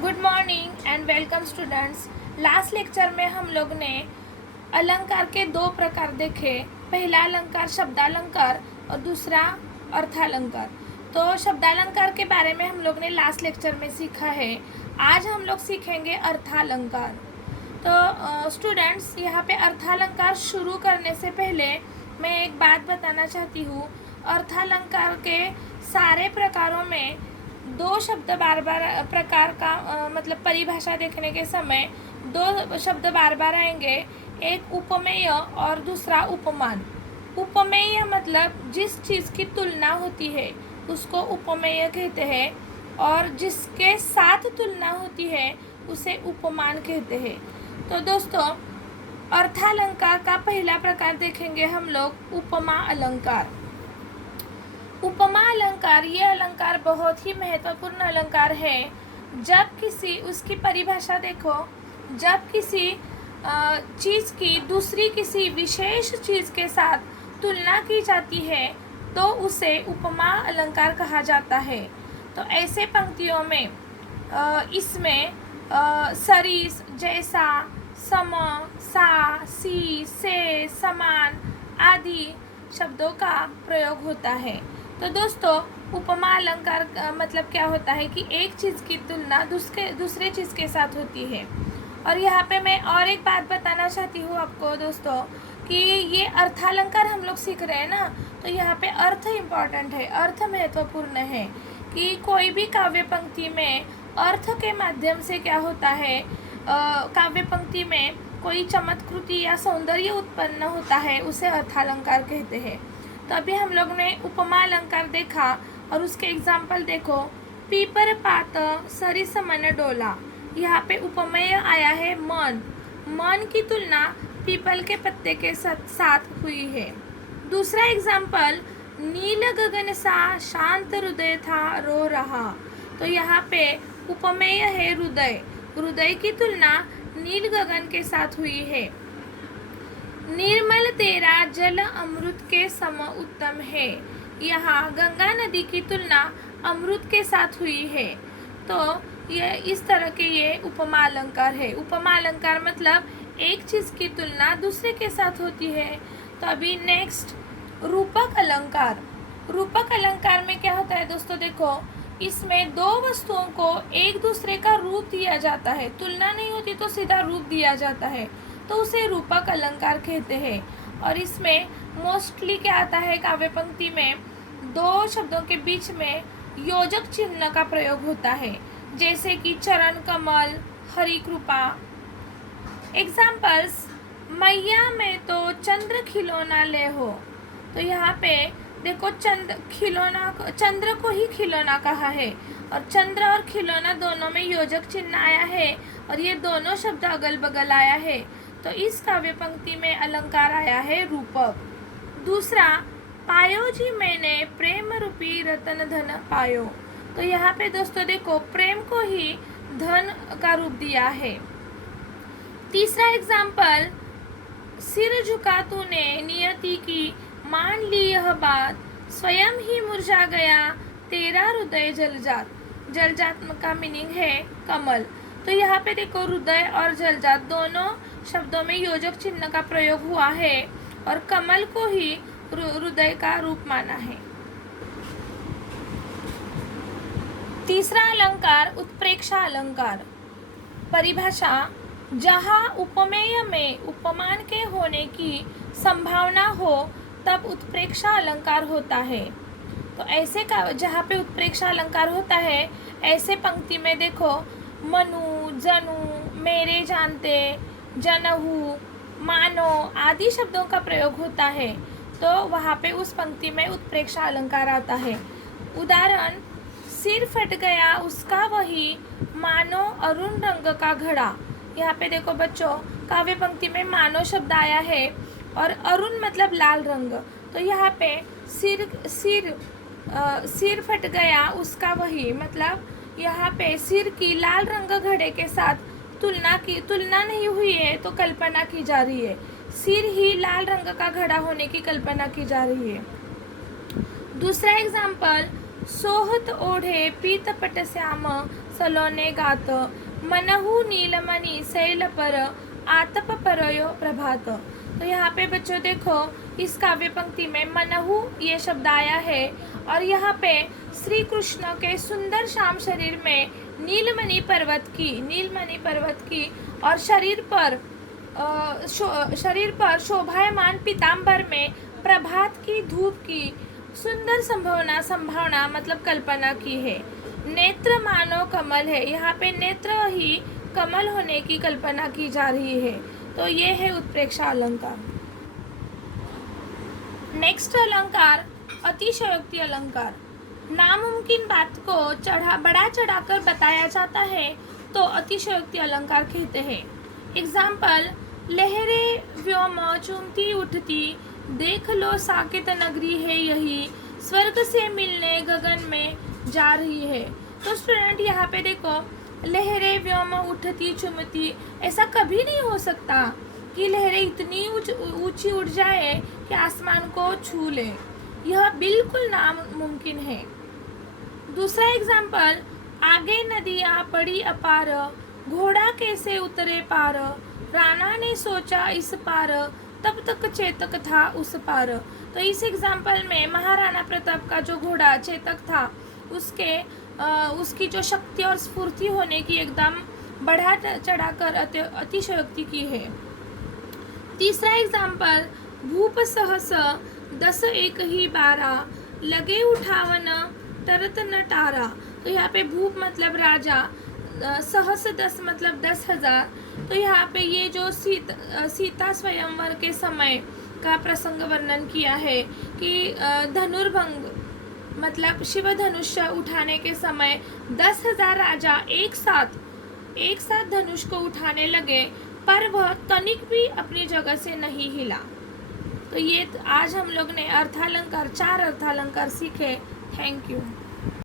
Good morning and welcome students. Last lecture में हम लोग ने अलंकार के दो प्रकार देखे। पहला अलंकार शब्दालंकार और दूसरा अर्थालंकार। तो शब्दालंकार के बारे में हम लोग ने लास्ट लेक्चर में सीखा है। आज हम लोग सीखेंगे अर्थालंकार। तो स्टूडेंट्स, यहाँ पे अर्थालंकार शुरू करने से पहले मैं एक बात बताना चाहती हूँ। अर्थालंकार के सारे प्रकारों में दो शब्द बार बार प्रकार का मतलब परिभाषा देखने के समय दो शब्द बार बार आएंगे, एक उपमेय और दूसरा उपमान। उपमेय मतलब जिस चीज़ की तुलना होती है उसको उपमेय कहते हैं, और जिसके साथ तुलना होती है उसे उपमान कहते हैं। तो दोस्तों, अर्थालंकार का पहला प्रकार देखेंगे हम लोग, उपमा अलंकार। उपमा अलंकार, ये अलंकार बहुत ही महत्वपूर्ण अलंकार है। जब किसी, उसकी परिभाषा देखो, जब किसी चीज़ की दूसरी किसी विशेष चीज़ के साथ तुलना की जाती है तो उसे उपमा अलंकार कहा जाता है। तो ऐसे पंक्तियों में इसमें सरिस, जैसा, सम, सा, सी, से, समान आदि शब्दों का प्रयोग होता है। तो दोस्तों, उपमा अलंकार मतलब क्या होता है कि एक चीज़ की तुलना दूसरे चीज़ के साथ होती है। और यहाँ पे मैं और एक बात बताना चाहती हूँ आपको दोस्तों, कि ये अर्थालंकार हम लोग सीख रहे हैं ना, तो यहाँ पे अर्थ इम्पॉर्टेंट है, अर्थ महत्वपूर्ण है। कि कोई भी काव्य पंक्ति में अर्थ के माध्यम से क्या होता है, काव्य पंक्ति में कोई चमत्कृति या सौंदर्य उत्पन्न होता है, उसे अर्थालंकार कहते हैं। तो अभी हम लोग ने उपमा अलंकार देखा और उसके एग्जाम्पल देखो। पीपर पात सरिस मन डोला, यहाँ पे उपमेय आया है मन। मन की तुलना पीपल के पत्ते के साथ हुई है। दूसरा एग्जाम्पल, नील गगन सा शांत हृदय था रो रहा, तो यहाँ पे उपमेय है हृदय। हृदय की तुलना नील गगन के साथ हुई है। निर्मल तेरा जल अमृत के सम उत्तम है, यहाँ गंगा नदी की तुलना अमृत के साथ हुई है। तो ये इस तरह के ये उपमा अलंकार है। उपमा अलंकार मतलब एक चीज़ की तुलना दूसरे के साथ होती है। तो अभी नेक्स्ट, रूपक अलंकार। रूपक अलंकार में क्या होता है दोस्तों, देखो, इसमें दो वस्तुओं को एक दूसरे का रूप दिया जाता है, तुलना नहीं होती तो सीधा रूप दिया जाता है, तो उसे रूपक अलंकार कहते हैं। और इसमें मोस्टली क्या आता है, काव्य पंक्ति में दो शब्दों के बीच में योजक चिन्ह का प्रयोग होता है, जैसे कि चरण कमल, हरि कृपा। एग्जाम्पल्स, मैया में तो चंद्र खिलौना ले हो, तो यहाँ पे देखो चंद्र को ही खिलौना कहा है, और चंद्र और खिलौना दोनों में योजक चिन्ह आया है, और ये दोनों शब्द अगल बगल आया है। तो इस काव्य पंक्ति में अलंकार आया है रूपक। दूसरा, पायो जी मैंने प्रेम रूपी रतन धन पायो, तो यहाँ पे दोस्तों देखो, प्रेम को ही धन का रूप दिया है। तीसरा एग्जाम्पल, सिर झुका तूने नियति की मान ली यह बात, स्वयं ही मुरझा गया तेरा हृदय जलजात। जलजात का मीनिंग है कमल। तो यहाँ पे देखो, हृदय और जलजात दोनों शब्दों में योजक चिन्ह का प्रयोग हुआ है, और कमल को ही हृदय का रूप माना है। तीसरा अलंकार, उत्प्रेक्षा अलंकार। परिभाषा, जहाँ उपमेय में उपमान के होने की संभावना हो तब उत्प्रेक्षा अलंकार होता है। तो ऐसे का जहाँ पे उत्प्रेक्षा अलंकार होता है, ऐसे पंक्ति में देखो, मनु, जनु, मेरे जानते, जनहु, मानो आदि शब्दों का प्रयोग होता है, तो वहाँ पे उस पंक्ति में उत्प्रेक्षा अलंकार आता है। उदाहरण, सिर फट गया उसका वही, मानो अरुण रंग का घड़ा। यहाँ पे देखो बच्चों, काव्य पंक्ति में मानो शब्द आया है, और अरुण मतलब लाल रंग। तो यहाँ पे सिर फट गया उसका वही, मतलब यहाँ पे सिर की लाल रंग घड़े के साथ तुलना नहीं हुई है, तो कल्पना की जा रही है। सिर ही लाल रंग का घड़ा होने की कल्पना की जा रही है। दूसरा एग्जाम्पल, सोहत ओढ़े पीतपट श्याम सलोने गात, मनहु नीलमणि शैल पर, आतप परयो प्रभात। तो यहाँ पे बच्चों देखो, इस काव्य पंक्ति में मनहु ये शब्द आया है और यहाँ पे श्री कृष्ण के सुंदर श्याम शरीर में नीलमणि पर्वत की और शरीर पर शोभायमान पीताम्बर में प्रभात की धूप की सुंदर संभावना मतलब कल्पना की है। नेत्र मानो कमल है, यहाँ पे नेत्र ही कमल होने की कल्पना की जा रही है। तो ये है उत्प्रेक्षा अलंकार। नेक्स्ट अलंकार अतिशयोक्ति अलंकार। नामुमकिन बात को बड़ा चढ़ाकर बताया जाता है तो अतिशयोक्ति अलंकार कहते हैं। एग्जाम्पल, लहरें व्योम चूमती उठती, देख लो साकेत नगरी है यही, स्वर्ग से मिलने गगन में जा रही है। तो स्टूडेंट यहाँ पे देखो, लहरें व्योम उठती चुमती, ऐसा कभी नहीं हो सकता कि लहरें इतनी ऊंची उड़ जाए कि आसमान को छू ले, यह बिल्कुल नामुमकिन है। दूसरा एग्जाम्पल, आगे नदियाँ पड़ी अपार, घोड़ा कैसे उतरे पार, राणा ने सोचा इस पार, तब तक चेतक था उस पार। तो इस एग्जाम्पल में महाराणा प्रताप का जो घोड़ा चेतक था, उसकी जो शक्ति और स्फूर्ति होने की एकदम बढ़ा चढ़ाकर अतिशयोक्ति की है। तीसरा एग्जाम्पल, भूप सहस 10 एक ही 12, लगे उठावन तरत न टारा। तो यहाँ पे भूप मतलब राजा, सहस 10 मतलब 10,000। तो यहाँ पे ये जो सीता स्वयंवर के समय का प्रसंग वर्णन किया है कि धनुर्भंग मतलब शिव धनुष्य उठाने के समय 10,000 राजा एक साथ धनुष को उठाने लगे, पर वह तनिक भी अपनी जगह से नहीं हिला। तो ये आज हम लोग ने 4 अर्थालंकार सीखे। Thank you.